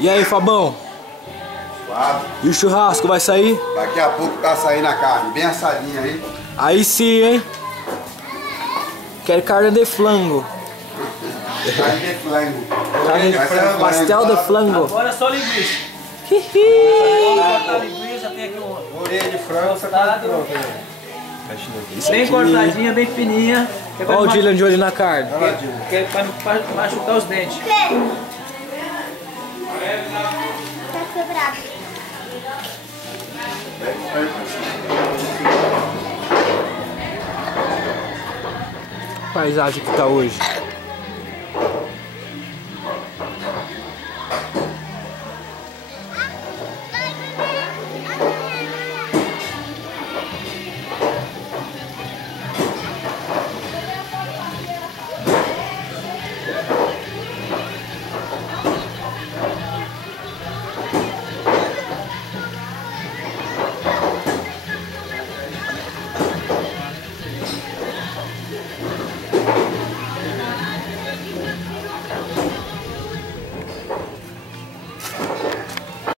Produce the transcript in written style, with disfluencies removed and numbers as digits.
E aí, Fabão? Suave. E o churrasco vai sair? Daqui a pouco tá saindo a carne, bem assadinha aí. Aí sim, hein? Quero carne de flango. Carne de flango. Pastel de flango. Agora é só linguiça. Hihi. Linguiça, tem aqui um Orelha de frango, tostado, Isso bem aqui. cortadinha, bem fininha. Que é pra Olha o não Dylan de olho na carne. que é pra machucar os dentes. Tá quebrado. Paisagem que tá hoje.